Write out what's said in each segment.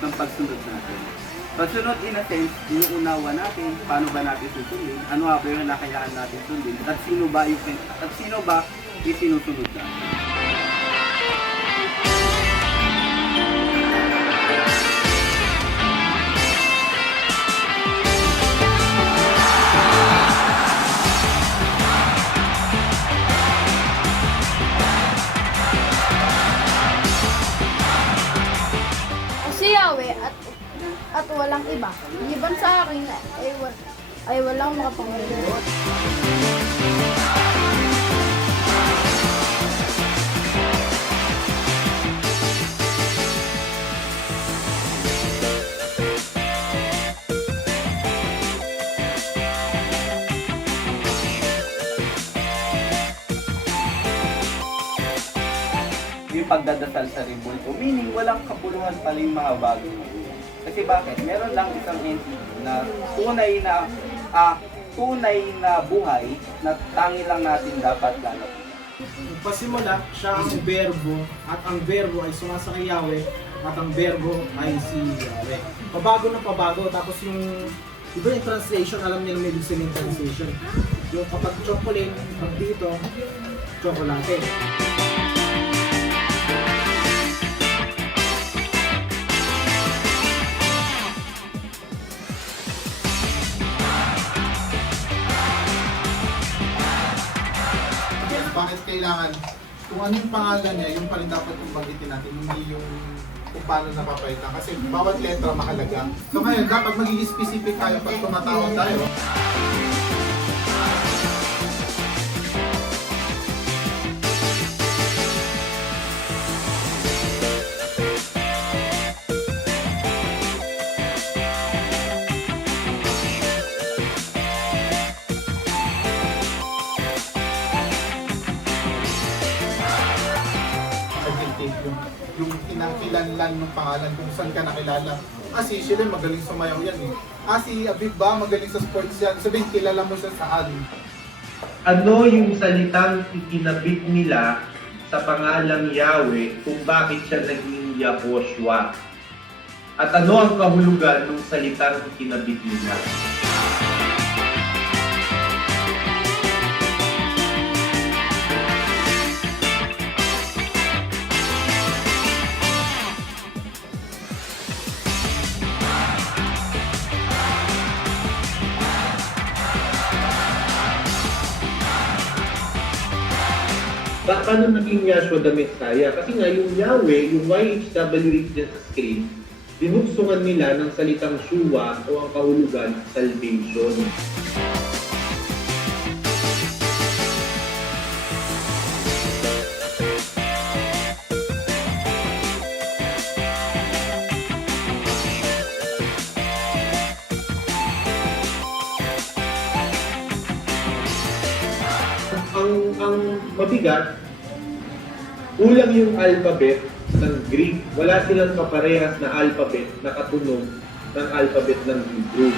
ng pagsunod natin. Pagsunod in a sense, inuunawa natin paano ba natin susundin, ano nga ba yung kailangan natin sundin, at sino ba yung sinusunod natin. Si Yahweh at walang iba. Giban sa akin ay walang makapangyarihan. Yung pagdadasal sa rebulto, meaning walang kapuluhan pala yung mga bagong ngayon. Kasi bakit? Meron lang isang entity na tunay na buhay na tangi lang natin dapat lalapitan. Pasimula, siya ang verbo at ang verbo ay sumasakay Yahweh at ang verbo ay si Yahweh. Pabago na pabago, tapos yung iba yung translation, alam niyo na may ibig sabihin translation. Yung kapag chocolate, pag dito, chocolate. Bakit kailangan, kung ano yung pangalan niya, yung pa rin dapat yung bagitin natin, hindi yung kung paano napapalitan. Kasi bawat letra mahalaga. So ngayon, dapat magiging specific tayo pag tumatawag tayo. Yung kinangkilanlan ng pangalan kung saan ka nakilala. Si Sheila magaling sumayaw yan eh. Si Abib ba magaling sa sports yan. Sabihin, kilala mo siya saan. Ano yung salitang ikinabit nila sa pangalang Yahweh kung bakit siya naging Yahoshua? At ano ang kahulugan ng salitang ikinabit nila? Paano naging Yahshua the Messiah? Kasi nga yung Yahweh, yung YHWH dyan sa screen, dinugsungan nila ng salitang Shua o ang kahulugan, salvation. Ang mabigat, kulang yung alphabet ng Greek. Wala silang kaparehas na alphabet na katunog ng alphabet ng Hebrew.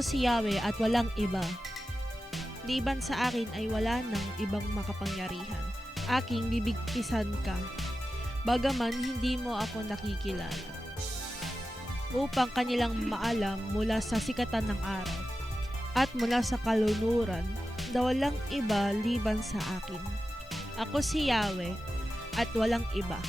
Ako si Yahweh at walang iba. Liban sa akin ay wala nang ibang makapangyarihan. Aking bibigtisan ka, bagaman hindi mo ako nakikilala. Upang kanilang maalam mula sa sikatan ng araw at mula sa kalunuran na walang iba liban sa akin. Ako si Yahweh at walang iba.